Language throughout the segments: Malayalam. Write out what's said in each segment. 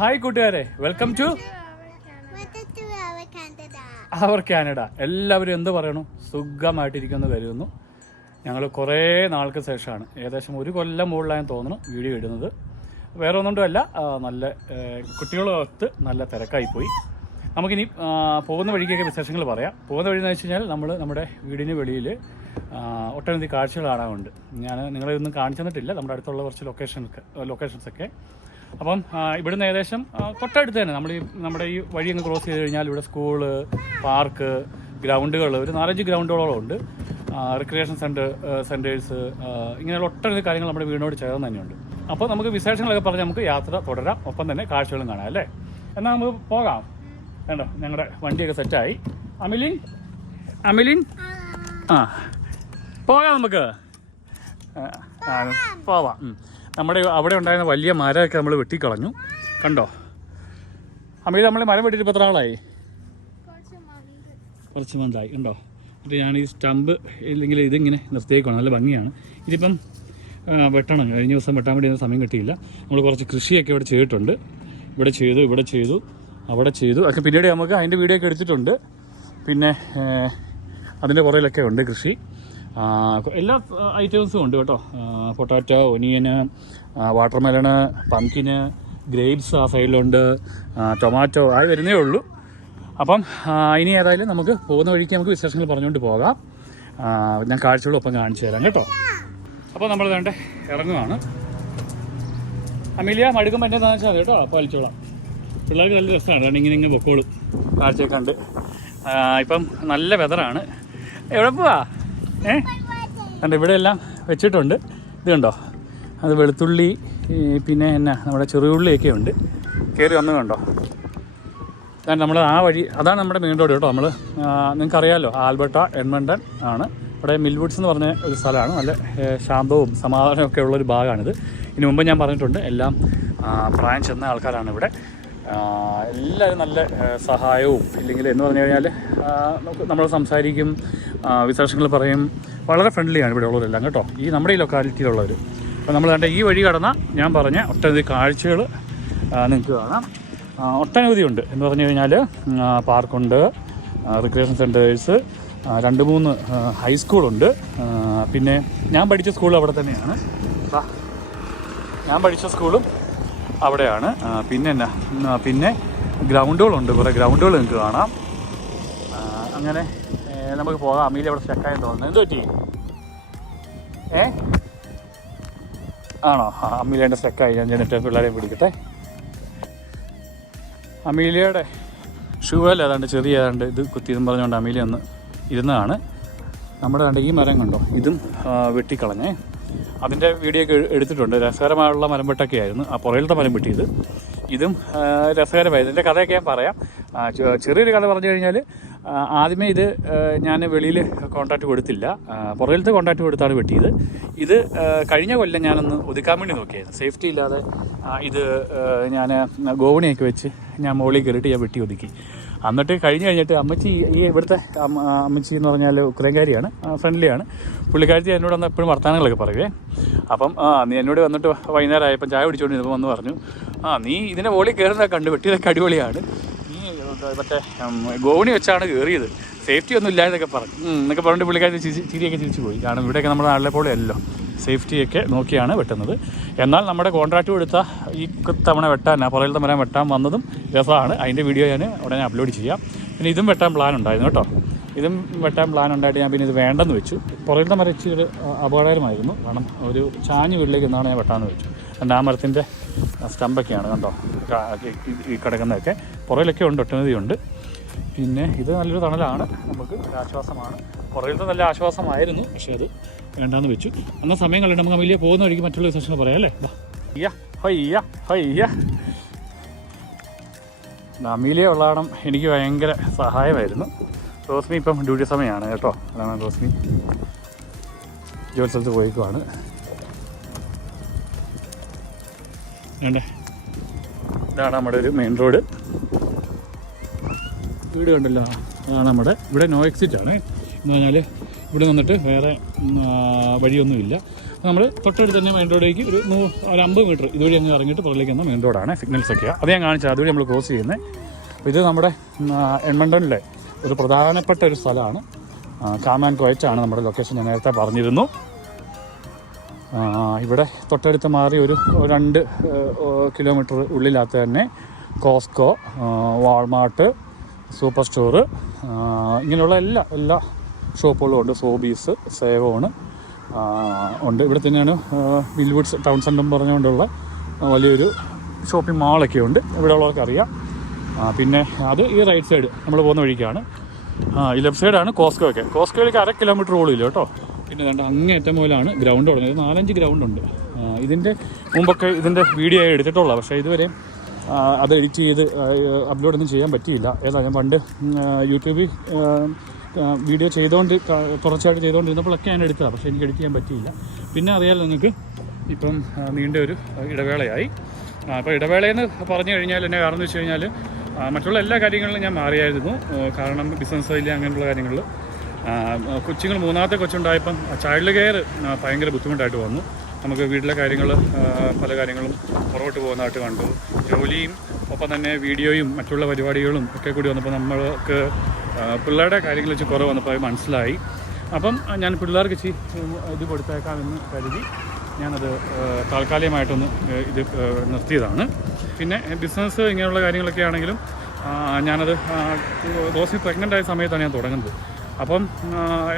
ഹായ് കൂട്ടുകാരെ. വെൽക്കം ടു അവർ കാനഡ എല്ലാവരും എന്ത് പറയണു? സുഖമായിട്ടിരിക്കുമെന്ന് കരുതുന്നു. ഞങ്ങൾ കുറേ നാൾക്ക് ശേഷമാണ്. ഏകദേശം ഒരു കൊല്ലം മുകളിലായി തോന്നുന്നു വീഡിയോ ഇടുന്നത്. വേറെ ഒന്നുകൊണ്ടുമല്ല നല്ല കുട്ടികളൊത്ത് നല്ല തിരക്കായിപ്പോയി. നമുക്കിനി പോകുന്ന വഴിക്കൊക്കെ വിശേഷങ്ങൾ പറയാം. പോകുന്ന വഴി എന്ന് വെച്ച് കഴിഞ്ഞാൽ നമ്മൾ നമ്മുടെ വീടിന് വെളിയിൽ ഒട്ടനവധി കാഴ്ചകൾ കാണാറുണ്ട് ഞാൻ നിങ്ങളെ ഒന്നും കാണിച്ചു തന്നിട്ടില്ല നമ്മുടെ അടുത്തുള്ള കുറച്ച് ലൊക്കേഷൻസ് ലൊക്കേഷൻസൊക്കെ അപ്പം ഇവിടുന്ന് ഏകദേശം തൊട്ടടുത്ത് തന്നെ നമ്മൾ ഈ നമ്മുടെ ഈ വഴി അങ്ങ് ക്രോസ് ചെയ്ത് കഴിഞ്ഞാൽ ഇവിടെ സ്കൂൾ പാർക്ക് ഗ്രൗണ്ടുകൾ ഒരു നാലഞ്ച് ഗ്രൗണ്ടുകളോളം ഉണ്ട്. റിക്രിയേഷൻ സെന്റർ സെന്റേഴ്സ് ഇങ്ങനെയുള്ള ഒട്ടനവധി കാര്യങ്ങൾ നമ്മുടെ വീടിനോട് ചേർന്ന് തന്നെയുണ്ട്. അപ്പോൾ നമുക്ക് വിശേഷങ്ങളൊക്കെ പറഞ്ഞ് നമുക്ക് യാത്ര തുടരാം. ഒപ്പം തന്നെ കാഴ്ചകളും കാണാം അല്ലേ? എന്നാൽ നമുക്ക് പോകാം. വേണ്ടോ ഞങ്ങളുടെ വണ്ടിയൊക്കെ സെറ്റായി. അമിലിൻ? അമിലിൻ? ആ പോകാം നമുക്ക്. പോവാം. നമ്മുടെ അവിടെ ഉണ്ടായിരുന്ന വലിയ മരമൊക്കെ നമ്മൾ വെട്ടിക്കളഞ്ഞു. കണ്ടോ? അമ്മയിൽ നമ്മൾ മരം വെട്ടിയിട്ട് ഇപ്പോൾ എത്ര ആളായി കുറച്ച് മന്തായി ഉണ്ടോ എന്നിട്ട് ഞാൻ ഈ സ്റ്റമ്പ് ഇല്ലെങ്കിൽ ഇതിങ്ങനെ നിർത്തിയേക്കാണ് നല്ല ഭംഗിയാണ്. ഇതിപ്പം വെട്ടണം. കഴിഞ്ഞ ദിവസം വെട്ടാൻ വേണ്ടി സമയം കിട്ടിയില്ല. നമ്മൾ കുറച്ച് കൃഷിയൊക്കെ ഇവിടെ ചെയ്തിട്ടുണ്ട്. ഇവിടെ ചെയ്തു ഇവിടെ ചെയ്തു അവിടെ ചെയ്തു. ഒക്കെ പിന്നീട് നമുക്ക് അതിന്റെ വീഡിയോ ഒക്കെ എടുത്തിട്ടുണ്ട്. പിന്നെ അതിന്റെ പുറയിലൊക്കെ ഉണ്ട് കൃഷി. എല്ലാ ഐറ്റംസും ഉണ്ട് കേട്ടോ. Potato onion watermelon pumpkin grapes ആ സൈഡിലുണ്ട്. ടൊമാറ്റോ ആയി വരുന്നേ ഉള്ളൂ. അപ്പം ഇനി ഏതായാലും നമുക്ക് പോകുന്ന വഴിക്ക് നമുക്ക് വിശേഷങ്ങൾ പറഞ്ഞുകൊണ്ട് പോകാം. ഞാൻ കാഴ്ചകളും ഒപ്പം കാണിച്ചു തരാം കേട്ടോ. അപ്പോൾ നമ്മൾ വേണ്ട ഇറങ്ങുവാണ്. അമീലിയ മടുക്കും എന്റെ എന്താണെന്ന് കേട്ടോ. അപ്പോൾ വലിച്ചോളാം. പിള്ളേർക്ക് നല്ല രസമാണ്. കാരണം ഇങ്ങനെ ഇങ്ങനെ പൊക്കോളും. കാഴ്ചയൊക്കെ ഉണ്ട് ഇപ്പം നല്ല വെതറാണ് എവിടെ പോവാ? ഏ? കണ്ടോ ഇവിടെ എല്ലാം വെച്ചിട്ടുണ്ട്. ഇത് കണ്ടോ? അത് വെളുത്തുള്ളി പിന്നെ എന്നാ നമ്മുടെ ചെറുള്ളിയൊക്കെ ഉണ്ട്. കയറി വന്നത് കണ്ടോ? കാരണം നമ്മൾ ആ വഴി അതാണ് നമ്മുടെ മെയിൻ റോഡ് കേട്ടോ നമ്മൾ നിങ്ങൾക്കറിയാമല്ലോ ആൽബർട്ട എഡ്മണ്ടൺ ആണ്. ഇവിടെ മിൽവുഡ്സ് എന്ന് പറഞ്ഞ ഒരു സ്ഥലമാണ്. നല്ല ശാന്തവും സമാധാനവും ഒക്കെ ഉള്ളൊരു ഭാഗമാണിത്. ഇതിനു മുമ്പ് ഞാൻ പറഞ്ഞിട്ടുണ്ട് എല്ലാം പ്രായം ചെന്ന ആൾക്കാരാണ് ഇവിടെ. എല്ലാവരും നല്ല സഹായവും ഇല്ലെങ്കിൽ എന്ന് പറഞ്ഞു കഴിഞ്ഞാൽ നമുക്ക് നമ്മൾ സംസാരിക്കും വിശേഷങ്ങൾ പറയും. വളരെ ഫ്രണ്ട്ലിയാണ് ഇവിടെ ഉള്ളവരെല്ലാം കേട്ടോ. ഈ നമ്മുടെ ഈ ലൊക്കാലിറ്റിയിലുള്ളവർ അപ്പോൾ നമ്മൾ കണ്ട ഈ വഴി കടന്ന ഞാൻ പറഞ്ഞ ഒട്ടനവധി കാഴ്ചകൾ നിങ്ങൾക്ക് കാണാം. ഒട്ടനവധിയുണ്ട് എന്ന് പറഞ്ഞു കഴിഞ്ഞാൽ പാർക്കുണ്ട് റിക്രിയേഷൻ സെന്റേഴ്സ് രണ്ട് മൂന്ന് ഹൈസ്കൂളുണ്ട് പിന്നെ ഞാൻ പഠിച്ച സ്കൂൾ അവിടെ തന്നെയാണ്. ഞാൻ പഠിച്ച സ്കൂളും അവിടെയാണ്. പിന്നെ എന്നാ പിന്നെ ഗ്രൗണ്ടുകളുണ്ട് കുറേ ഗ്രൗണ്ടുകൾ നിങ്ങൾക്ക് കാണാം. അങ്ങനെ നമുക്ക് പോകാം. അമീൽ അവിടെ സ്റ്റക്കായെന്ന് തോന്നുന്നു. എന്ത് പറ്റി? ഏ? ആണോ? ആ അമീല സ്റ്റക്കായി ഞാൻ ചെന്നിട്ട് പിള്ളേരെ പിടിക്കട്ടെ. അമീലിയയുടെ ഷൂവല്ല? ഏതാണ്ട് ചെറിയ ഏതാണ്ട് ഇത് കുത്തിയതും പറഞ്ഞുകൊണ്ട് അമീലിയ ഒന്ന് ഇരുന്നതാണ്. നമ്മുടെ രണ്ട് ഈ മരം കണ്ടോ? ഇതും വെട്ടിക്കളഞ്ഞേ. അതിന്റെ വീഡിയോ ഒക്കെ എടുത്തിട്ടുണ്ട്. രസകരമായുള്ള മരം വെട്ടൊക്കെ ആയിരുന്നു ആ പുറയിലത്തെ മരം വെട്ടിയത്. ഇതും രസകരമായിരുന്നു. ഇതിന്റെ കഥയൊക്കെ ഞാൻ പറയാം. ചെറിയൊരു കഥ പറഞ്ഞു കഴിഞ്ഞാൽ ആദ്യമേ ഇത് ഞാൻ വെളിയിൽ കോൺട്രാക്റ്റ് കൊടുത്തില്ല. പുറകിലത്തെ കോൺട്രാക്റ്റ് കൊടുത്താണ് വെട്ടിയത്. ഇത് കഴിഞ്ഞ കൊല്ലം ഞാനൊന്ന് ഒതുക്കാൻ വേണ്ടി നോക്കിയായിരുന്നു. സേഫ്റ്റി ഇല്ലാതെ ഇത് ഞാൻ ഗോവണിയൊക്കെ വെച്ച് ഞാൻ മുകളിൽ കയറിയിട്ട് ഞാൻ വെട്ടി ഒതുക്കി. എന്നിട്ട് കഴിഞ്ഞ് കഴിഞ്ഞിട്ട് അമ്മച്ചി ഈ ഇവിടുത്തെ അമ്മച്ചി എന്ന് പറഞ്ഞാൽ ഉക്രൈൻകാരിയാണ് ഫ്രണ്ട്ലിയാണ് പുള്ളിക്കാരത്തി എന്നോട് വന്ന് എപ്പോഴും വർത്തമാനങ്ങളൊക്കെ പറയുവേ. അപ്പം ആ നീ എന്നോട് വന്നിട്ട് വൈകുന്നേരം ആയപ്പോൾ ചായ കുടിച്ചുകൊണ്ടിരുന്നപ്പോൾ വന്ന് പറഞ്ഞു ആ നീ ഇതിന്റെ മുകളിൽ കയറുന്നതൊക്കെ കണ്ട് വെട്ടിയതൊക്കെ അടിപൊളിയാണ്. മറ്റേ ഗോവണി വെച്ചാണ് കയറിയത് സേഫ്റ്റി ഒന്നും ഇല്ലാന്നൊക്കെ പറഞ്ഞു. എന്നൊക്കെ പറഞ്ഞിട്ട് പുള്ളിക്കാരി ചിരി ചിരിയൊക്കെ ചിരിച്ചു പോയി. കാരണം ഇവിടെയൊക്കെ നമ്മുടെ നാട്ടിലെ പോലെ അല്ലല്ലോ സേഫ്റ്റിയൊക്കെ നോക്കിയാണ് വെട്ടുന്നത്. എന്നാൽ നമ്മുടെ കോൺട്രാക്റ്റ് കൊടുത്ത ഈ തവണ വെട്ടാൻ പുറകിലത്തെ മരം വെട്ടാൻ വന്നതും രസമാണ്. അതിന്റെ വീഡിയോ ഞാൻ ഉടനെ അപ്ലോഡ് ചെയ്യാം. പിന്നെ ഇതും വെട്ടാൻ പ്ലാൻ ഉണ്ടായിരുന്നു കേട്ടോ. ഇതും വെട്ടാൻ പ്ലാൻ ഉണ്ടായിട്ട് ഞാൻ പിന്നെ ഇത് വേണ്ടെന്ന് വെച്ചു. പുറകിലത്തെ മരം ഒരു അപകടകരമായിരുന്നു. കാരണം ഒരു ചാഞ്ഞ് വീട്ടിലേക്ക് എന്നാണ് ഞാൻ വെട്ടാമെന്ന് വെച്ചു രണ്ടാം ആ മരത്തിന്റെ സ്റ്റമ്പൊക്കെയാണ് കണ്ടോ? ഈ- കിടക്കുന്നതൊക്കെ. പുറയിലൊക്കെ ഉണ്ട് ഒട്ടനവധിയുണ്ട് പിന്നെ ഇത് നല്ലൊരു തണലാണ്. നമുക്ക് ഒരു ആശ്വാസമാണ്. പുറയിലത്തെ നല്ല ആശ്വാസമായിരുന്നു. പക്ഷേ അത് വേണ്ടാന്ന് വെച്ചു. അന്ന സമയം കളി നമുക്ക് വലിയ പോകുന്ന വഴിക്ക് മറ്റുള്ള സെഷൻ പറയാം അല്ലേ. ഹയ്യ ഹയ്യ ഹയ്യ. അമീലിയ ഉള്ളാടം എനിക്ക് ഭയങ്കര സഹായമായിരുന്നു. റോസ്മി ഇപ്പം ഡ്യൂട്ടി സമയമാണ് കേട്ടോ. അതാണ് റോസ്മി. ജോലി സ്ഥലത്ത് പോയിക്കുവാണ്. വേണ്ടേ ഇതാണ് നമ്മുടെ ഒരു മെയിൻ റോഡ് വീട് കണ്ടല്ലോ. അതാണ് നമ്മുടെ ഇവിടെ നോ എക്സിറ്റ് ആണ്. എന്ന് പറഞ്ഞാൽ ഇവിടെ നിന്നിട്ട് വേറെ വഴിയൊന്നുമില്ല. നമ്മൾ തൊട്ടടുത്ത് തന്നെ മെയിൻ റോഡിലേക്ക് ഒരു നൂ ഒരു അമ്പത് മീറ്റർ ഇതുവഴി അങ്ങ് ഇറങ്ങിയിട്ട് പുറകിലേക്ക് വന്ന മെയിൻ റോഡാണ് സിഗ്നൽസ് ഒക്കെ. അത് ഞാൻ കാണിച്ചത് അതുവഴി നമ്മൾ ക്രോസ് ചെയ്യുന്നത് അപ്പോൾ ഇത് നമ്മുടെ എൺമണ്ടനിലെ ഒരു പ്രധാനപ്പെട്ട ഒരു സ്ഥലമാണ്. കാം ആൻഡ് ക്വയറ്റാണ് നമ്മുടെ ലൊക്കേഷൻ ഞാൻ നേരത്തെ പറഞ്ഞിരുന്നു. ഇവിടെ തൊട്ടടുത്ത് മാറി ഒരു രണ്ട് കിലോമീറ്റർ ഉള്ളിലാത്ത തന്നെ കോസ്കോ വാൾമാർട്ട് സൂപ്പർ സ്റ്റോർ ഇങ്ങനെയുള്ള എല്ലാ എല്ലാ ഷോപ്പുകളും ഉണ്ട്. സോബീസ് സേവോണ് ഉണ്ട്. ഇവിടെ തന്നെയാണ് വിൽവുഡ്സ് ടൗൺ സെന്റർ പറഞ്ഞുകൊണ്ടുള്ള വലിയൊരു ഷോപ്പിംഗ് മാളൊക്കെ ഉണ്ട്. ഇവിടെ ഉള്ളവർക്ക് അറിയാം. പിന്നെ അത് ഈ റൈറ്റ് സൈഡ് നമ്മൾ പോകുന്ന വഴിക്കാണ്. ഈ ലെഫ്റ്റ് സൈഡാണ് കോസ്കോ ഒക്കെ. കോസ്കോയിലേക്ക് അര കിലോമീറ്റർ ഇല്ല കേട്ടോ. പിന്നെ രണ്ട് അങ്ങേറ്റം മുതലാണ് ഗ്രൗണ്ട് തുടങ്ങിയത് നാലഞ്ച് ഗ്രൗണ്ട് ഉണ്ട്. ഇതിന്റെ മുമ്പൊക്കെ ഇതിന്റെ വീഡിയോ എടുത്തിട്ടുള്ള പക്ഷേ ഇതുവരെ അത് എഡിറ്റ് ചെയ്ത് അപ്ലോഡ് ഒന്നും ചെയ്യാൻ പറ്റിയില്ല. ഏതാ ഞാൻ പണ്ട് യൂട്യൂബിൽ വീഡിയോ ചെയ്തുകൊണ്ട് തുടർച്ചയായിട്ട് ചെയ്തുകൊണ്ടിരുന്നപ്പോഴൊക്കെ ഞാൻ എടുത്തതാണ് പക്ഷേ എനിക്ക് എഡിറ്റ് ചെയ്യാൻ പറ്റിയില്ല. പിന്നെ അറിയാലോ നിങ്ങൾക്ക് ഇപ്പം നീണ്ട ഒരു ഇടവേളയായി. അപ്പോൾ ഇടവേളയെന്ന് പറഞ്ഞു കഴിഞ്ഞാൽ എന്നെ കാരണം എന്ന് വെച്ച് കഴിഞ്ഞാൽ മറ്റുള്ള എല്ലാ കാര്യങ്ങളിലും ഞാൻ മാറിയായിരുന്നു. കാരണം ബിസിനസ് ഇല്ല അങ്ങനെയുള്ള കാര്യങ്ങളിൽ കൊച്ചുങ്ങൾ മൂന്നാമത്തെ കൊച്ചുണ്ടായപ്പം ചൈൽഡ് കെയർ ഭയങ്കര ബുദ്ധിമുട്ടായിട്ട് വന്നു. നമുക്ക് വീട്ടിലെ കാര്യങ്ങൾ പല കാര്യങ്ങളും പുറകോട്ട് പോകുന്നതായിട്ട് കണ്ടു. ജോലിയും ഒപ്പം തന്നെ വീഡിയോയും മറ്റുള്ള പരിപാടികളും ഒക്കെ കൂടി വന്നപ്പോൾ നമ്മൾക്ക് പിള്ളേരുടെ കാര്യങ്ങൾ വെച്ച് കുറവ് വന്നപ്പോൾ മനസ്സിലായി. അപ്പം ഞാൻ പിള്ളേർക്ക് ചി ഇത് കൊടുത്തേക്കാമെന്ന് കരുതി ഞാനത് താൽക്കാലികമായിട്ടൊന്ന് ഇത് നിർത്തിയതാണ്. പിന്നെ ബിസിനസ് ഇങ്ങനെയുള്ള കാര്യങ്ങളൊക്കെ ആണെങ്കിലും ഞാനത് ദോശ പ്രഗ്നന്റ് ആയ സമയത്താണ് ഞാൻ തുടങ്ങുന്നത്. അപ്പം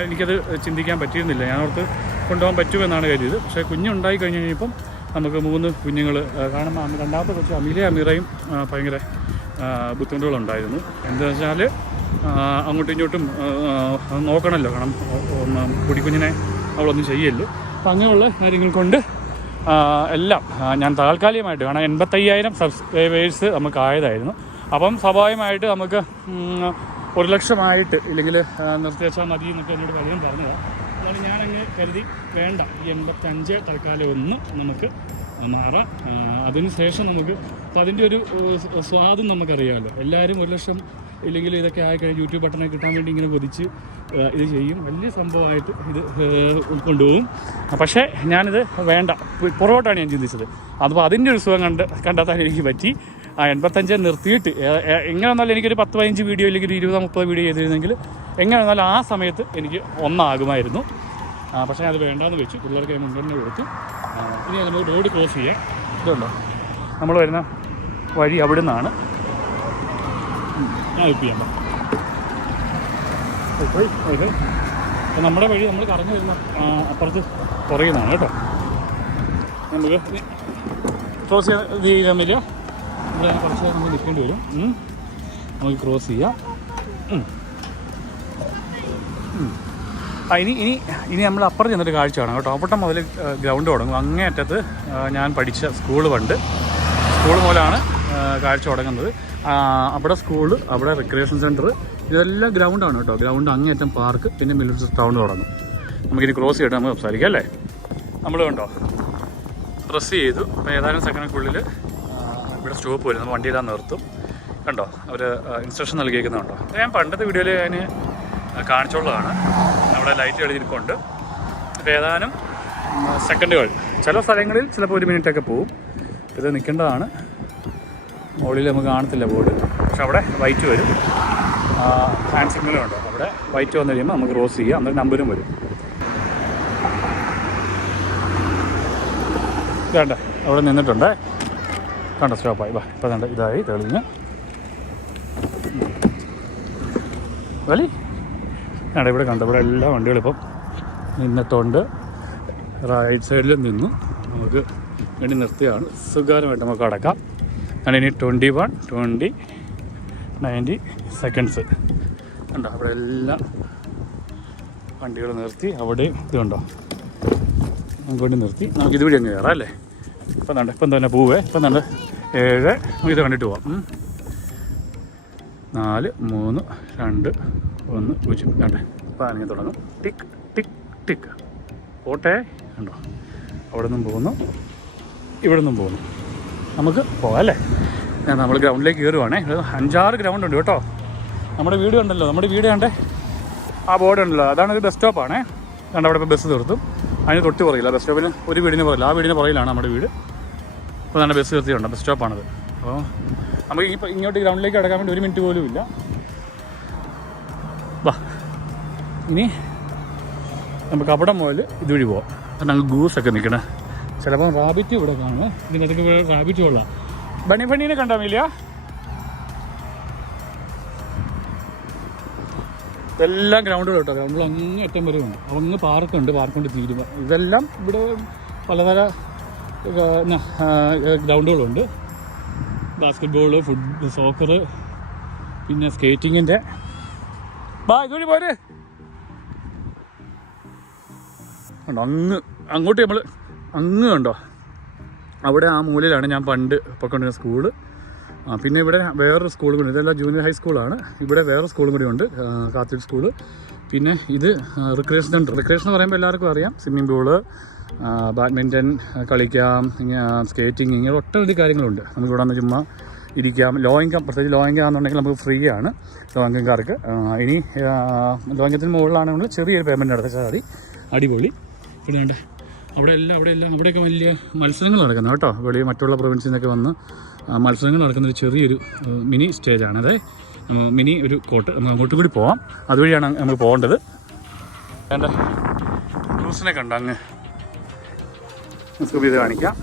എനിക്കത് ചിന്തിക്കാൻ പറ്റിയിരുന്നില്ല. ഞാനോർത്ത് കൊണ്ടുപോകാൻ പറ്റുമെന്നാണ് കരുതിയത്. പക്ഷേ കുഞ്ഞുണ്ടായി കഴിഞ്ഞ് കഴിഞ്ഞപ്പം നമുക്ക് മൂന്ന് കുഞ്ഞുങ്ങൾ കാരണം രണ്ടാമത്തെ കൊച്ചു അമീലയും അമീറയും ഭയങ്കര ബുദ്ധിമുട്ടുകളുണ്ടായിരുന്നു. എന്താണെന്ന് വെച്ചാൽ അങ്ങോട്ടും ഇങ്ങോട്ടും നോക്കണമല്ലോ കാരണം കുടിക്കുഞ്ഞിനെ അവളൊന്നും ചെയ്യല്ലോ. അപ്പം അങ്ങനെയുള്ള കാര്യങ്ങൾ കൊണ്ട് എല്ലാം ഞാൻ താൽക്കാലികമായിട്ട് കാരണം എൺപത്തയ്യായിരം സബ്സ്ക്രൈബേഴ്സ് നമുക്ക് ആയതായിരുന്നു. അപ്പം സ്വാഭാവികമായിട്ട് നമുക്ക് ഒരു ലക്ഷമായിട്ട് ഇല്ലെങ്കിൽ നിർത്തിവെച്ചാൽ മതി എന്നൊക്കെ എന്നോട് പലരും പറഞ്ഞതാണ് അതുകൊണ്ട് ഞാനങ്ങ് കരുതി വേണ്ട ഈ എൺപത്തഞ്ച് തൽക്കാലം ഒന്ന് നമുക്ക് മാറാം. അതിനുശേഷം നമുക്ക് അപ്പോൾ അതിന്റെ ഒരു സ്വാദും നമുക്കറിയാമല്ലോ. എല്ലാവരും ഒരു ലക്ഷം ഇല്ലെങ്കിൽ ഇതൊക്കെ ആയിക്കഴിഞ്ഞ് യൂട്യൂബ് ബട്ടണെ കിട്ടാൻ വേണ്ടി ഇങ്ങനെ കൊതിച്ച് ഇത് ചെയ്യും. വലിയ സംഭവമായിട്ട് ഇത് ഉൾക്കൊണ്ടുപോകും പക്ഷേ ഞാനിത് വേണ്ട പുറകോട്ടാണ് ഞാൻ ചിന്തിച്ചത്. അപ്പോൾ അതിന്റെ ഒരു സുഖം കണ്ട് കണ്ടെത്താൻ എനിക്ക് പറ്റി. ആ എൺപത്തഞ്ച് നിർത്തിയിട്ട് എങ്ങനെ വന്നാലും എനിക്കൊരു പത്ത് പതിനഞ്ച് വീഡിയോ അല്ലെങ്കിൽ ഒരു ഇരുപത് മുപ്പത് വീഡിയോ ചെയ്തിരുന്നെങ്കിൽ എങ്ങനെ വന്നാലും ആ സമയത്ത് എനിക്ക് ഒന്നാകുമായിരുന്നു. പക്ഷേ അത് വേണ്ടാന്ന് വെച്ചു പിള്ളേർക്ക് മുൻഗണന കൊടുത്തു. ഇനി നമുക്ക് റോഡ് ക്രോസ് ചെയ്യാം. ഇതുണ്ടോ? നമ്മൾ വരുന്ന വഴി അവിടെ നിന്നാണ് ഞാൻ ഹെൽപ്പ് ചെയ്യാം അപ്പോൾ നമ്മുടെ വഴി നമ്മൾ കറങ്ങി വരുന്ന അപ്പുറത്ത് പുറകിൽ നിന്നാണ് കേട്ടോ. നമുക്ക് ക്രോസ് ചെയ്യാൻ പറ്റുക ഇവിടെ കുറച്ച് നേരം നമുക്ക് നിൽക്കേണ്ടി വരും. നമുക്ക് ക്രോസ് ചെയ്യാം. ആ ഇനി ഇനി ഇനി നമ്മൾ അപ്പുറം ചെന്നൊരു കാഴ്ച കാണാം കേട്ടോ. അപ്പട്ടം മുതൽ ഗ്രൗണ്ട് തുടങ്ങും. അങ്ങേയറ്റത്ത് ഞാൻ പഠിച്ച സ്കൂൾ പണ്ട്. സ്കൂൾ മുതലാണ് കാഴ്ച തുടങ്ങുന്നത്. അവിടെ സ്കൂൾ അവിടെ റിക്രിയേഷൻ സെന്റർ ഇതെല്ലാം ഗ്രൗണ്ടാണ് കേട്ടോ. ഗ്രൗണ്ട് അങ്ങേയറ്റം പാർക്ക് പിന്നെ മിലിറ്ററി ടൗൺ തുടങ്ങും. നമുക്കിനി ക്രോസ് ചെയ്തിട്ട് നമുക്ക് സംസാരിക്കാം അല്ലേ? നമ്മൾ കണ്ടോ? പ്രസ് ചെയ്തു. അപ്പോൾ ഏതാനും സെക്കൻഡിനുള്ളിൽ ഇവിടെ സ്റ്റോപ്പ് വരും. നമ്മൾ ഇടാൻ നിർത്തും. കണ്ടോ? അവർ ഇൻസ്ട്രക്ഷൻ നൽകിയിരിക്കുന്നുണ്ടോ? ഞാൻ പണ്ടത്തെ വീഡിയോയിൽ ഞാൻ കാണിച്ചുള്ളതാണ്. അവിടെ ലൈറ്റ് എഴുതിയിരിക്കുന്നുണ്ട് അപ്പോൾ ഏതാനും സെക്കൻഡുകൾ ചില സ്ഥലങ്ങളിൽ ചിലപ്പോൾ ഒരു മിനിറ്റൊക്കെ പോവും. ഇത് നിൽക്കേണ്ടതാണ്. മുകളിൽ നമുക്ക് കാണത്തില്ല ബോർഡ് പക്ഷെ അവിടെ വൈറ്റ് വരും. ഹാൻഡ് സിഗ്നലും ഉണ്ടോ. അവിടെ വൈറ്റ് വന്നു കഴിയുമ്പോൾ നമുക്ക് ക്രോസ് ചെയ്യാം. അന്നേരം നമ്പരും വരും. വേണ്ട അവിടെ നിന്നിട്ടുണ്ട്. കണ്ടോ സ്റ്റോപ്പായി. വാ ഇപ്പം കണ്ട ഇതായി തെളിഞ്ഞ്. വലി. ഞാൻ ഇവിടെ കണ്ട ഇവിടെ എല്ലാ വണ്ടികളും ഇപ്പം നിന്നിട്ടുണ്ട് റൈറ്റ് സൈഡിൽ നിന്നു. നമുക്ക് വേണ്ടി നിർത്തിയാണ്. സുഖകരമായിട്ട് നമുക്ക് അടക്കാം. ഞാൻ ഇനി twenty one twenty ninety seconds ഉണ്ടോ അവിടെ എല്ലാം വണ്ടികൾ നിർത്തി. അവിടെയും ഇതുണ്ടോ നമുക്ക് വേണ്ടി നിർത്തി. നമുക്ക് ഇതുവഴി അങ്ങ് കയറാം അല്ലേ? ഇപ്പം തന്നെ ഇപ്പം തന്നെ പോവേ ഇപ്പം തന്നെ ഏഴ്. ഇത് കണ്ടിട്ട് പോവാം. നാല് മൂന്ന് രണ്ട് ഒന്ന് പൂജ്യം. കണ്ടേ? ഇപ്പം അനങ്ങി തുടങ്ങും. ടിക്ക് ടിക്ക് ടിക്ക് പോട്ടെ. കണ്ടോ? അവിടെ നിന്നും പോകുന്നു. ഇവിടെ നിന്നും പോകുന്നു. നമുക്ക് പോകാം അല്ലേ? നമ്മൾ ഗ്രൗണ്ടിലേക്ക് കയറുവാണേ. അഞ്ചാറ് ഗ്രൗണ്ട് ഉണ്ട് കേട്ടോ. നമ്മുടെ വീട് ഉണ്ടല്ലോ നമ്മുടെ വീട് കണ്ടേ? ആ ബോർഡ് ഉണ്ടല്ലോ അതാണ് ഒരു ബസ് സ്റ്റോപ്പാണേ. കണ്ട അവിടെ ഇപ്പോൾ ബസ് നിർത്തും അതിന് തൊട്ട് പറയില്ല ബസ് സ്റ്റോപ്പിന് ഒരു വീടിന് പറയില്ല ആ വീടിന് പറയിലാണ് നമ്മുടെ വീട്. അപ്പോൾ തന്നെ ബസ് നിർത്തിയുണ്ട് ബസ് സ്റ്റോപ്പാണത്. അപ്പോൾ നമുക്ക് ഈ ഇങ്ങോട്ട് ഗ്രൗണ്ടിലേക്ക് കിടക്കാൻ വേണ്ടി ഒരു മിനിറ്റ് പോലും ഇല്ല. വാ. ഇനി നമുക്ക് അവിടെ മുതൽ ഇതുവഴി പോവാം. ഞങ്ങൾ ഗൂസ് ഗൂസൊക്കെ നിൽക്കണേ. ചിലപ്പോൾ റാബിറ്റ് ഇവിടെ കാണും. ഇതിനകത്തൊക്കെ റാബിറ്റ് കൊള്ളാം ബണി ബണ്ണീനെ കണ്ടാ ഇതെല്ലാം ഗ്രൗണ്ടുകൾ കേട്ടോ. ഗ്രൗണ്ടിൽ അങ്ങ് അറ്റം വരെ ഉണ്ട്. അങ്ങ് പാർക്കുണ്ട് പാർക്കുണ്ട് തീരുമ ഇതെല്ലാം ഇവിടെ പലതര ഗ്രൗണ്ടുകളുണ്ട് ബാസ്കറ്റ് ബോൾ ഫുട് സോക്കർ പിന്നെ സ്കേറ്റിങ്ങിന്റെ ബാ ഇതുവഴി പോരെ. കണ്ടോ അങ്ങ് അങ്ങോട്ട് നമ്മൾ അങ്ങ് കണ്ടോ. അവിടെ ആ മൂലയിലാണ് ഞാൻ പണ്ട് പൊക്കൊണ്ടിരുന്ന സ്കൂൾ ആ പിന്നെ ഇവിടെ വേറൊരു സ്കൂൾ കൂടി ഇതെല്ലാം ജൂനിയർ ഹൈസ്കൂളാണ് ഇവിടെ വേറെ സ്കൂളും കൂടി ഉണ്ട്. കാത്തലിക് സ്കൂൾ പിന്നെ ഇത് റിക്രിയേഷൻ സെന്റർ റിക്രിയേഷൻ എന്ന് പറയുമ്പോൾ എല്ലാവർക്കും അറിയാം. സ്വിമ്മിംഗ് പൂൾ ബാഡ്മിന്റൺ കളിക്കാം സ്കേറ്റിംഗ് ഇങ്ങനെ ഒട്ടനവധി കാര്യങ്ങളുണ്ട്. നമുക്ക് ഇവിടെ ചുമ്മാ ഇരിക്കാം. ലോ ഇൻകം പ്രത്യേകിച്ച് ലോ ഇൻകം ആണെന്നുണ്ടെങ്കിൽ നമുക്ക് ഫ്രീ ആണ് ലോ ഇൻകംകാർക്ക് ഇനി ലോ ഇൻകത്തിന് മുകളിലാണെങ്കിൽ ചെറിയൊരു പേയ്മെന്റ് നടത്തിച്ചാൽ മതി അടിപൊളി. പിന്നെ വേണ്ട അവിടെ എല്ലാം അവിടെ എല്ലാം അവിടെയൊക്കെ വലിയ മത്സരങ്ങൾ നടക്കുന്നത് കേട്ടോ. വെളിയിൽ മറ്റുള്ള പ്രൊവിൻസിൽ നിന്നൊക്കെ വന്ന് മത്സരങ്ങൾ നടക്കുന്ന ഒരു ചെറിയൊരു മിനി സ്റ്റേജാണ് അതെ മിനി ഒരു കോട്ട്. അങ്ങോട്ട് കൂടി പോവാം. അതുവഴിയാണ് നമ്മൾ പോകേണ്ടത്. എന്റെ ക്രൂസിനെ കണ്ട അങ്ങ്? ഇത് കാണിക്കാം.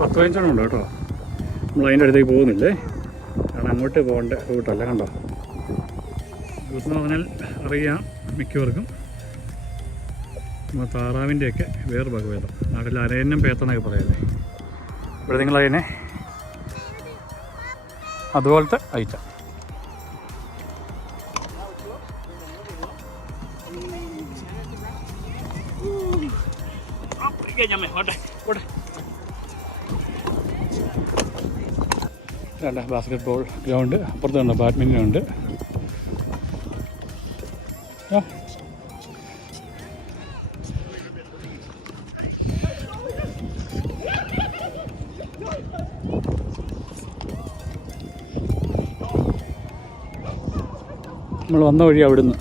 പത്ത് പതിനഞ്ചെണ്ണം ഉണ്ട് കേട്ടോ. നമ്മൾ അതിന്റെ അടുത്തേക്ക് പോകുന്നില്ലേ? കാരണം അങ്ങോട്ട് പോകേണ്ട റൂട്ടല്ല കണ്ടോ? ക്രൂസ് എന്ന് പറഞ്ഞാൽ അറിയാം മിക്കവർക്കും. നമ്മൾ താറാവിന്റെയൊക്കെ വേറെ ഭഗവേദം നാട്ടിൽ അരയന്നം പേത്തെന്നൊക്കെ പറയല്ലേ ഇവിടെ നിങ്ങൾ അതിനെ അതുപോലത്തെ ഐറ്റം. വേണ്ട ബാസ്കറ്റ് ബോൾ ഗ്രൗണ്ട് അപ്പുറത്ത് കണ്ടോ ബാഡ്മിന്റൺ ഉണ്ട്. നമ്മൾ വന്ന വഴി അവിടുന്ന്.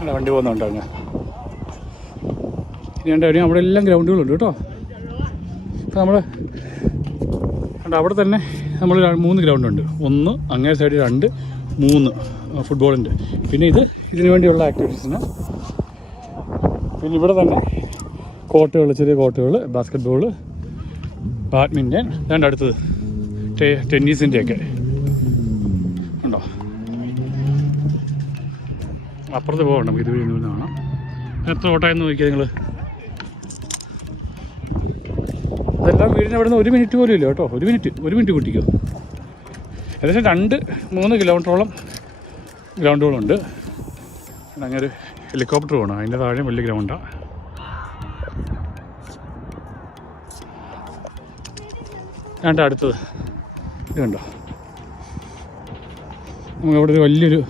അല്ല വണ്ടി പോകുന്നുണ്ടോ ഇനി രണ്ട് വഴി അവിടെ എല്ലാം ഗ്രൗണ്ടുകളുണ്ട് കേട്ടോ. അപ്പോൾ നമ്മൾ കണ്ടോ അവിടെ തന്നെ നമ്മൾ മൂന്ന് ഗ്രൗണ്ടുണ്ട്. ഒന്ന് അങ്ങേ സൈഡ് രണ്ട് മൂന്ന് ഫുട്ബോളിന്റെ പിന്നെ ഇത് ഇതിനു വേണ്ടിയുള്ള ആക്ടിവിറ്റീസിന് പിന്നെ ഇവിടെ തന്നെ കോട്ടുകൾ ചെറിയ കോട്ടുകൾ ബാസ്ക്കറ്റ് ബോൾ ബാഡ്മിന്റൺ രണ്ട് അടുത്തത്. ടെ ടെന്നീസിന്റെയൊക്കെ അപ്പുറത്ത് പോകണം ഇത് ഇതുവഴി നിന്ന് കാണാം. എത്ര ഓട്ടമായെന്ന് നോക്കിയാൽ നിങ്ങൾ ഇതെല്ലാം വീടിന് അവിടെ നിന്ന് ഒരു മിനിറ്റ് പോലും ഇല്ല കേട്ടോ. ഒരു മിനിറ്റ് ഒരു മിനിറ്റ് കൂട്ടിക്കോ. ഏകദേശം രണ്ട് മൂന്ന് കിലോമീറ്ററോളം ഗ്രൗണ്ടുകളുണ്ട്. അങ്ങനെ ഒരു ഹെലികോപ്റ്റർ പോകണം അതിന്റെ താഴെ വലിയ ഗ്രൗണ്ടാണ് രണ്ട് അടുത്തത്. ഇത് കണ്ടോ? നമുക്ക് അവിടെ ഒരു വലിയൊരു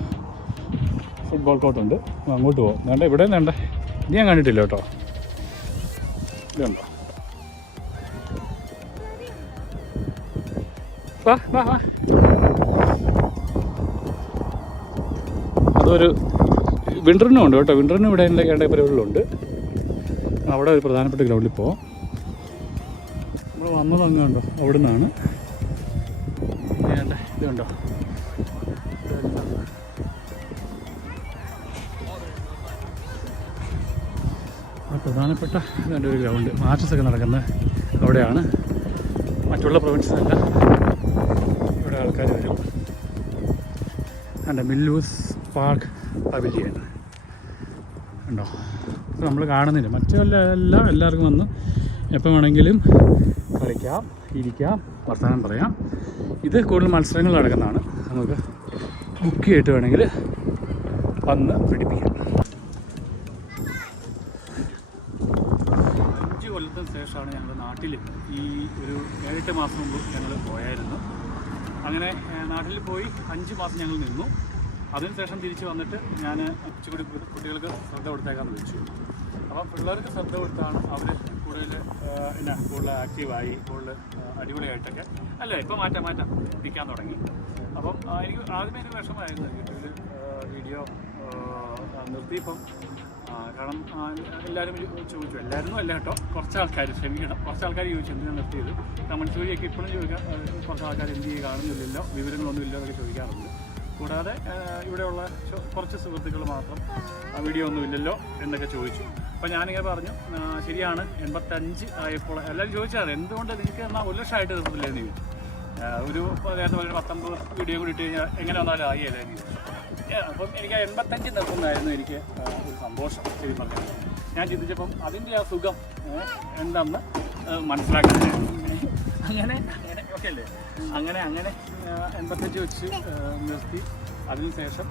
ഫുട്ബോൾ കോർട്ടുണ്ട് അങ്ങോട്ട് പോകും വേണ്ട ഇവിടെ വേണ്ട. ഇത് ഞാൻ കണ്ടിട്ടില്ല കേട്ടോ. വാ വാ വാ. അതൊരു വിന്ററിനും ഉണ്ട് കേട്ടോ. വിന്ററിനും ഇവിടെ എന്റെ കേട്ട പരിപാടികളുണ്ട്. അവിടെ ഒരു പ്രധാനപ്പെട്ട ഗ്രൗണ്ടിൽ പോവാം നമ്മൾ വന്നത് അങ്ങ് കണ്ടോ? അവിടെ നിന്നാണ് വേണ്ട പ്രധാനപ്പെട്ട ഒരു ഗ്രൗണ്ട് മാച്ചസൊക്കെ നടക്കുന്ന അവിടെയാണ്. മറ്റുള്ള പ്രൊവിൻസിലല്ല ഇവിടെ ആൾക്കാർ വരും. അതിന്റെ മില്ലൂസ് പാർക്ക് പവിലിയൻ. ഉണ്ടോ നമ്മൾ കാണുന്നില്ല. മറ്റുള്ള എല്ലാവർക്കും വന്ന് എപ്പോൾ വേണമെങ്കിലും കളിക്കാം ഇരിക്കാം വർത്തമാനം പറയാം. ഇത് കൂടുതൽ മത്സരങ്ങൾ നടക്കുന്നതാണ്. നമുക്ക് ബുക്ക് ചെയ്തിട്ട് വേണമെങ്കിൽ വന്ന് പിടിപ്പിക്കാം അഞ്ച് കൊല്ലത്തിന് ശേഷമാണ് ഞങ്ങൾ നാട്ടിൽ ഈ ഒരു ഏഴെട്ട് മാസം മുമ്പ് ഞങ്ങൾ പോയായിരുന്നു. അങ്ങനെ നാട്ടിൽ പോയി അഞ്ച് മാസം ഞങ്ങൾ നിന്നു. അതിനുശേഷം തിരിച്ച് വന്നിട്ട് ഞാൻ ഉച്ചക്കൂടി കുട്ടികൾക്ക് ശ്രദ്ധ കൊടുത്തേക്കാന്ന് വെച്ചു. അപ്പം പിള്ളേർക്ക് ശ്രദ്ധ കൊടുത്താണ് അവർ കൂടുതൽ എന്നാ കൂടുതൽ ആക്റ്റീവായി കൂടുതൽ അടിപൊളിയായിട്ടൊക്കെ. അല്ല ഇപ്പം മാറ്റാൻ മാറ്റാം. ഇരിക്കാൻ തുടങ്ങി. അപ്പം എനിക്ക് ആദ്യമേ ഒരു വിഷമമായിരുന്നു. യൂട്യൂബിൽ വീഡിയോ നിർത്തിയപ്പം കാരണം എല്ലാവരും ചോദിച്ചു. എല്ലാവരും അല്ല കേട്ടോ. കുറച്ച് ആൾക്കാർ ക്ഷമിക്കണം. കുറച്ച് ആൾക്കാർ ചോദിച്ചു എന്തിനാണ് നിർത്തിയത് കമൻസ് വഴിയൊക്കെ ഇപ്പോഴും ചോദിക്കാം. കുറച്ച് ആൾക്കാർ എന്ത് ചെയ്യുക കാണുന്നില്ലല്ലോ. വിവരങ്ങളൊന്നും ഇല്ല എന്നൊക്കെ ചോദിക്കാറുണ്ട്. കൂടാതെ ഇവിടെയുള്ള കുറച്ച് സുഹൃത്തുക്കൾ മാത്രം ആ വീഡിയോ ഒന്നും ഇല്ലല്ലോ എന്നൊക്കെ ചോദിച്ചു. അപ്പോൾ ഞാനിങ്ങനെ പറഞ്ഞു ശരിയാണ് എൺപത്തഞ്ച് ആയപ്പോൾ എല്ലാവരും ചോദിച്ചാണ് എന്തുകൊണ്ട് നിങ്ങൾക്ക് എന്നാൽ ഒരു ലക്ഷമായിട്ട് നിർത്തില്ലെന്ന് ചോദിച്ചു. ആ, ഒരു നേരത്തെ പറഞ്ഞ പത്തൊമ്പത് വീഡിയോ കൂടി ഇട്ട് കഴിഞ്ഞാൽ എങ്ങനെ വന്നാലും ആയി ഏ, അപ്പം എനിക്ക് ആ എൺപത്തഞ്ച് നിൽക്കുന്നതായിരുന്നു എനിക്ക് ഒരു സന്തോഷം ശരി പറഞ്ഞത് ഞാൻ ചിന്തിച്ചപ്പം അതിന്റെ ആ സുഖം എന്താന്ന് മനസ്സിലാക്കുന്നത് അങ്ങനെ അങ്ങനെ ഓക്കെ അല്ലേ? അങ്ങനെ അങ്ങനെ എൺപത്തഞ്ച് വെച്ച് നിർത്തി. അതിനുശേഷം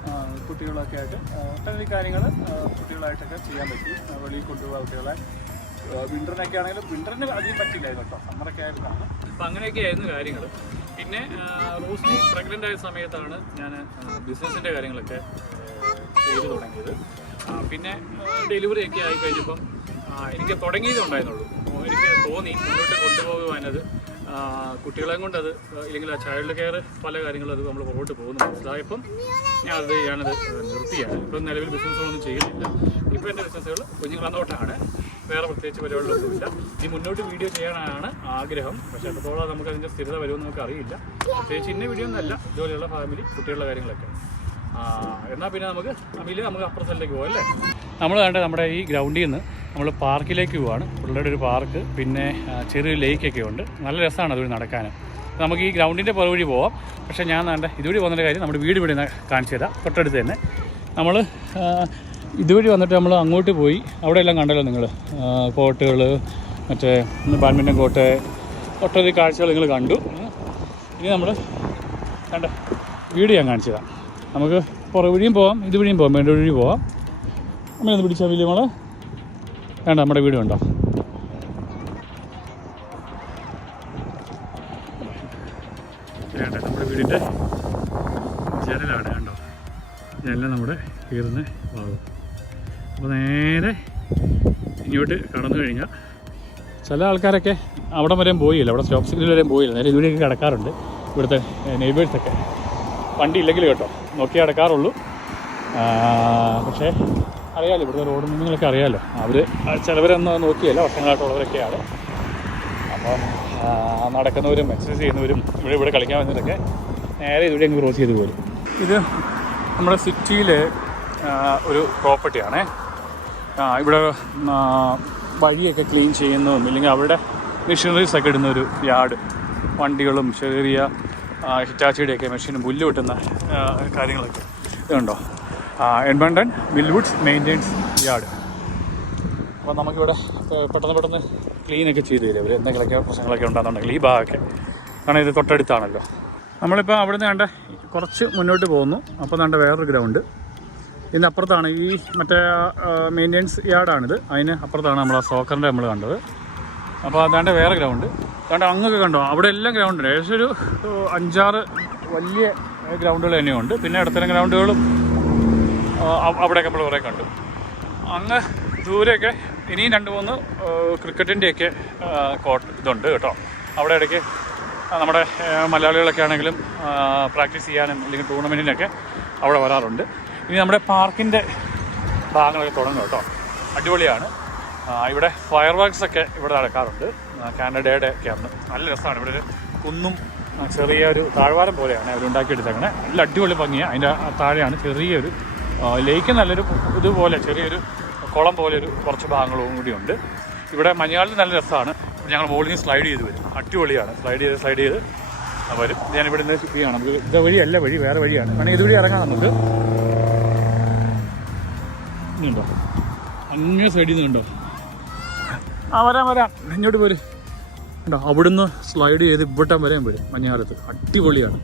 കുട്ടികളൊക്കെ ആയിട്ട് ഒട്ടനവധി കാര്യങ്ങൾ കുട്ടികളായിട്ടൊക്കെ ചെയ്യാൻ പറ്റി. വെളിയിൽ കൊണ്ടുപോകാൻ കുട്ടികളെ. വിന്ററിനൊക്കെ ആണെങ്കിലും വിന്ററിന് അധികം പറ്റില്ലായിരുന്നു കേട്ടോ. സമ്മറൊക്കെ ആയിരുന്നു അപ്പം അങ്ങനെയൊക്കെ ആയിരുന്നു കാര്യങ്ങൾ പിന്നെ റോസ്ലി പ്രഗ്നന്റ് ആയ സമയത്താണ് ഞാൻ ബിസിനസ്സിന്റെ കാര്യങ്ങളൊക്കെ ചെയ്തു തുടങ്ങിയത്. പിന്നെ ഡെലിവറി ഒക്കെ ആയി കഴിഞ്ഞപ്പം എനിക്ക് തുടങ്ങിയതേ ഉണ്ടായിരുന്നുള്ളൂ. എനിക്ക് തോന്നി മുന്നോട്ട് കൊണ്ടുപോകുവാനത്. കുട്ടികളെ കൊണ്ട് അത് ഇല്ലെങ്കിൽ ആ ചൈൽഡ് കെയർ പല കാര്യങ്ങളും അത് നമ്മൾ പുറകോട്ട് പോകുന്നു. മനസ്സിലായപ്പം അത് ഞാനത് നിർത്തിയാണ്. ഇപ്പം നിലവിൽ ബിസിനസ്സുകളൊന്നും ചെയ്യുന്നില്ല. ഇപ്പോൾ എന്റെ ബിസിനസ്സുകൾ കുഞ്ഞുങ്ങളന്നോട്ടാണ്. വേറെ പ്രത്യേകിച്ച് പരിപാടികളൊന്നുമില്ല. ഇനി മുന്നോട്ട് വീഡിയോ ചെയ്യാനാണ് ആഗ്രഹം. പക്ഷെ എത്രത്തോളം നമുക്ക് അതിന്റെ സ്ഥിരത വരുമെന്ന് നമുക്ക് അറിയില്ല. പ്രത്യേകിച്ച് ഇന്ന വീഡിയോ ഒന്നല്ല ജോലിയുള്ള ഫാമിലി കുട്ടികളുടെ കാര്യങ്ങളൊക്കെ. എന്നാൽ പിന്നെ നമുക്ക് ഫാമിലി നമുക്ക് അപ്പുറ സ്ഥലത്തേക്ക് പോകാം അല്ലേ? നമ്മൾ കണ്ട നമ്മുടെ ഈ ഗ്രൗണ്ടിൽ നിന്ന് നമ്മൾ പാർക്കിലേക്ക് പോവാണ്. പിള്ളേരുടെ ഒരു പാർക്ക് പിന്നെ ചെറിയ ചെറിയൊരു ലേക്കൊക്കെ ഉണ്ട്. നല്ല രസമാണ് അതുവഴി നടക്കാൻ. നമുക്ക് ഈ ഗ്രൗണ്ടിന്റെ പുറവഴി പോവാം. പക്ഷേ ഞാൻ വേണ്ട ഇതുവഴി പോകുന്നതിന്റെ കാര്യം നമ്മുടെ വീട് ഇവിടെ കാണിച്ചു തരാം. തൊട്ടടുത്ത് തന്നെ. നമ്മൾ ഇതുവഴി വന്നിട്ട് നമ്മൾ അങ്ങോട്ട് പോയി. അവിടെ എല്ലാം കണ്ടല്ലോ നിങ്ങൾ. കോട്ടുകൾ മറ്റേ ബാഡ്മിന്റൺ കോട്ട് ഒട്ടനവധി കാഴ്ചകൾ നിങ്ങൾ കണ്ടു. ഇനി നമ്മൾ കണ്ട വീട് ഞാൻ കാണിച്ചതാണ് നമുക്ക് പുറവഴിയും പോവാം ഇതുവഴിയും പോവാം വേണ്ട വഴിയും പോവാം. നമ്മളൊന്ന് പിടിച്ചാൽ വലിയ മോളെ. വേണ്ട നമ്മുടെ വീട് വേണ്ട നമ്മുടെ വീടിന്റെ ജനലാണ് കണ്ടോ? ജനല നമ്മുടെ കീറുന്ന ഭാഗം. അപ്പോൾ നേരെ ഇങ്ങോട്ട് കടന്നു കഴിഞ്ഞാൽ ചില ആൾക്കാരൊക്കെ അവിടെ വരെയും പോയില്ല അവിടെ സ്റ്റോപ്പ് സിഗ്നൽ വരെയും പോയില്ല. നേരെ ഇതുവരെയൊക്കെ കിടക്കാറുണ്ട് ഇവിടുത്തെ നെയ്ബേഴ്സൊക്കെ വണ്ടി ഇല്ലെങ്കിൽ കേട്ടോ നോക്കി കിടക്കാറുള്ളൂ. പക്ഷേ അറിയാമല്ലോ ഇവിടുത്തെ റോഡ് നിങ്ങളൊക്കെ അറിയാമല്ലോ അവർ ചിലവരൊന്നും നോക്കിയല്ല വർഷങ്ങളായിട്ടുള്ളവരൊക്കെയാണ്. അപ്പോൾ നടക്കുന്നവരും എക്സസൈസ് ചെയ്യുന്നവരും ഇവിടെ ഇവിടെ കളിക്കാൻ വന്നവരൊക്കെ നേരെ ഇതുവരെ അങ്ങ് ക്രോസ് ചെയ്ത് പോലും ഇത് നമ്മുടെ സിറ്റിയിലെ ഒരു പ്രോപ്പർട്ടിയാണേ ഇവിടെ വഴിയൊക്കെ ക്ലീൻ ചെയ്യുന്നതും ഇല്ലെങ്കിൽ അവിടെ മെഷീനറീസ് ഒക്കെ ഇടുന്ന ഒരു യാർഡ്. വണ്ടികളും ചെറിയ ഹിറ്റാച്ചിയുടെ ഹിറ്റാച്ചിയുടെയൊക്കെ മെഷീനും പുല്ല് വെട്ടുന്ന ആ, കാര്യങ്ങളൊക്കെ. ഇതുണ്ടോ എഡ്മണ്ടൺ വിൽവുഡ്സ് മെയിന്റെയിൻസ് യാർഡ് അപ്പോൾ നമുക്കിവിടെ പെട്ടെന്ന് പെട്ടെന്ന് ക്ലീനൊക്കെ ചെയ്ത് തരും. അവർ എന്തെങ്കിലുമൊക്കെ പ്രശ്നങ്ങളൊക്കെ ഉണ്ടാകുന്നുണ്ടെങ്കിൽ ഈ ഭാഗമൊക്കെ. കാരണം ഇത് തൊട്ടടുത്താണല്ലോ. നമ്മളിപ്പോൾ അവിടെ നിന്ന് കണ്ട കുറച്ച് മുന്നോട്ട് പോകുന്നു. അപ്പോൾ കണ്ട വേറൊരു ഗ്രൗണ്ട് ഇതിന് അപ്പുറത്താണ് ഈ മറ്റേ മെയിന്റെനൻസ് യാർഡാണിത് അതിന് അപ്പുറത്താണ് നമ്മൾ ആ സോക്കറിന്റെ നമ്മൾ കണ്ടത്. അപ്പോൾ അതാണ്ട് വേറെ ഗ്രൗണ്ട് അതാണ്ട് അങ്ങൊക്കെ കണ്ടോ? അവിടെ എല്ലാം ഗ്രൗണ്ട് ഉണ്ട്. ഏകദേശം ഒരു അഞ്ചാറ് വലിയ ഗ്രൗണ്ടുകൾ തന്നെയുണ്ട്. പിന്നെ ഇടത്തരം ഗ്രൗണ്ടുകളും അവിടെയൊക്കെ നമ്മൾ കുറേ കണ്ടു. അങ്ങ് ദൂരെയൊക്കെ ഇനിയും രണ്ട് മൂന്ന് ക്രിക്കറ്റിന്റെയൊക്കെ കോട്ട് ഇതുണ്ട് കേട്ടോ. അവിടെ ഇടയ്ക്ക് നമ്മുടെ മലയാളികളൊക്കെ ആണെങ്കിലും പ്രാക്ടീസ് ചെയ്യാനും അല്ലെങ്കിൽ ടൂർണമെന്റിനൊക്കെ അവിടെ വരാറുണ്ട്. ഇനി നമ്മുടെ പാർക്കിന്റെ ഭാഗങ്ങളൊക്കെ തുടങ്ങും കേട്ടോ. അടിപൊളിയാണ്. ഇവിടെ ഫയർ വർക്ക്സ് ഒക്കെ ഇവിടെ നടക്കാറുണ്ട്. കാനഡയുടെ ഒക്കെ ആണ്. നല്ല രസമാണ്. ഇവിടെ ഒരു കുന്നും ചെറിയ ഒരു താഴ്വാരം പോലെയാണ് അവർ ഉണ്ടാക്കിയെടുത്തേക്കണേ. നല്ല അടിപൊളി ഭംഗിയാണ് അതിന്റെ താഴെയാണ് ചെറിയൊരു ലേക്ക് നല്ലൊരു ഇതുപോലെ ചെറിയൊരു കുളം പോലെ ഒരു കുറച്ച് ഭാഗങ്ങളും കൂടിയുണ്ട് ഇവിടെ മഞ്ഞാളിൽ നല്ല രസമാണ്. ഞങ്ങൾ മുകളിൽ സ്ലൈഡ് ചെയ്ത് വരും. അടിപൊളിയാണ്. സ്ലൈഡ് ചെയ്ത് സ്ലൈഡ് ചെയ്ത് വരും. ഞാൻ നിന്ന് ആണ് നമുക്ക് ഇത് വഴിയല്ല വഴി വേറെ വഴിയാണ്. വേണമെങ്കിൽ ഇതുവഴി ഇറങ്ങാം നമുക്ക്. ഇനിയുണ്ടോ അങ്ങേ സൈഡിൽ നിന്ന് കണ്ടോ? ആ വരാം വരാം. ഇങ്ങോട്ട് പോര്. കണ്ടോ? അവിടുന്ന് സ്ലൈഡ് ചെയ്ത് ഇവിട്ടം വരെയും വരും. മഞ്ഞാലത്ത് അടിപൊളിയാണ്.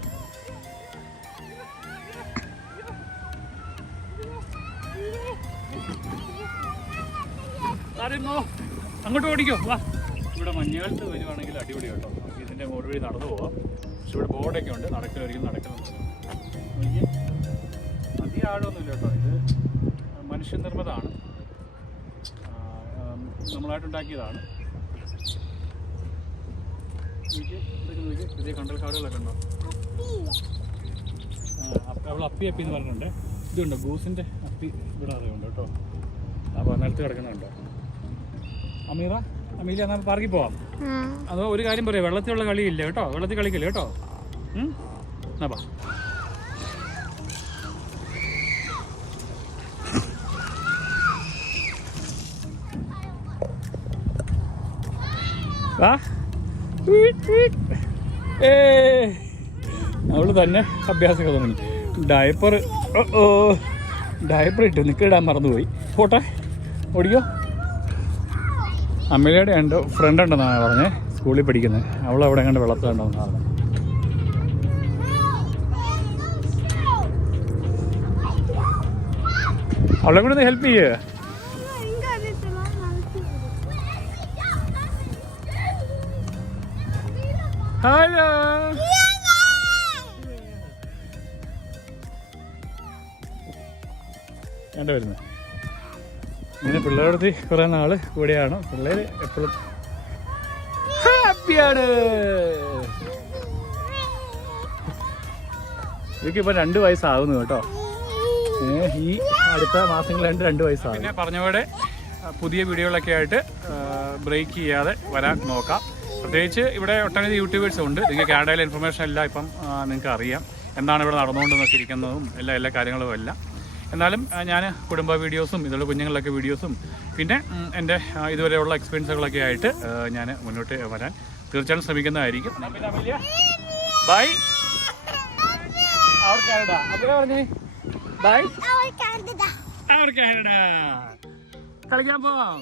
അങ്ങോട്ട് ഓടിക്കോ. വാ. ഇവിടെ മഞ്ഞാലത്ത് വരുവാണെങ്കിൽ അടിപൊളി കേട്ടോ. നമുക്ക് ഇതിന്റെ മോഡ് വഴി നടന്നു പോവാം. പക്ഷെ ഇവിടെ ബോർഡൊക്കെ ഉണ്ട്. നടക്കലൊരിക്കലും നടക്കണം അധികം ആഴമൊന്നുമില്ല കേട്ടോ ഇത്. മനുഷ്യനിർമ്മിതമാണ്. നമ്മളായിട്ടുണ്ടാക്കിയതാണ്. പുതിയ കണ്ടൽ കാടുകളൊക്കെ ഉണ്ടോ? അവൾ അപ്പി അപ്പി എന്ന് പറഞ്ഞിട്ടുണ്ട്. ഇതുണ്ട് ഗൂസിന്റെ അപ്പി? ഇവിടെ അറിയുണ്ട് കേട്ടോ. അപ്പോൾ നിലത്ത് കിടക്കുന്നുണ്ട്. അമീറ അമീല എന്നാൽ പാർക്കി പോവാം. അതോ ഒരു കാര്യം പറയാം വെള്ളത്തിലുള്ള കളിയില്ല കേട്ടോ വെള്ളത്തിൽ കളിക്കില്ല കേട്ടോ? എന്നാ എന്നാ തന്നെ അഭ്യാസമൊക്കെ തുടങ്ങി. ഡയപ്പർ ഡയപ്പർ ഇട്ട് നിൽക്കിടാൻ മറന്നുപോയി. പോട്ടെ ഓടിക്കോ. അമ്മയുടെ ഉണ്ടോ ഫ്രണ്ട് ഉണ്ടെന്നാണ് പറഞ്ഞേ സ്കൂളിൽ പഠിക്കുന്നത് അവൾ അവിടെ കണ്ട് വെള്ളത്തിലുണ്ടെന്ന് പറഞ്ഞു അവളെ കൂടെ ഹെൽപ്പ് ചെയ്യേ. ഹലോ എന്റെ വരുന്നത്. ഇങ്ങനെ പിള്ളേരുടെ കുറേ നാൾ കൂടെയാണ്. പിള്ളേർ എപ്പോഴും ഹാപ്പിയാണ്. ഇതൊക്കെ രണ്ട് വയസ്സാകുന്നു കേട്ടോ. ഈ അടുത്ത മാസങ്ങളിൽ രണ്ട് രണ്ട് വയസ്സാകും പിന്നെ പറഞ്ഞ പോലെ പുതിയ വീഡിയോകളൊക്കെ ആയിട്ട് ബ്രേക്ക് ചെയ്യാതെ വരാൻ നോക്കാം. പ്രത്യേകിച്ച് ഇവിടെ ഒട്ടനവധി യൂട്യൂബേഴ്സ് ഉണ്ട്. നിങ്ങൾക്ക് കാനഡയിലെ ഇൻഫർമേഷൻ എല്ലാം ഇപ്പം നിങ്ങൾക്ക് അറിയാം എന്താണ് ഇവിടെ നടന്നുകൊണ്ടെന്നൊക്കെ ഇരിക്കുന്നതും എല്ലാ എല്ലാ കാര്യങ്ങളും എല്ലാം. എന്നാലും ഞാൻ കുടുംബ വീഡിയോസും ഇതുള്ള കുഞ്ഞുങ്ങളിലൊക്കെ വീഡിയോസും പിന്നെ എന്റെ ഇതുവരെയുള്ള എക്സ്പീരിയൻസുകളൊക്കെ ആയിട്ട് ഞാൻ മുന്നോട്ട് വരാൻ തീർച്ചയായും ശ്രമിക്കുന്നതായിരിക്കും. ബൈ. അവർ കാനഡ അപ്പോൾ പറഞ്ഞേ. ബൈ. അവർ കാനഡ കളിക്കാൻ പോവാം.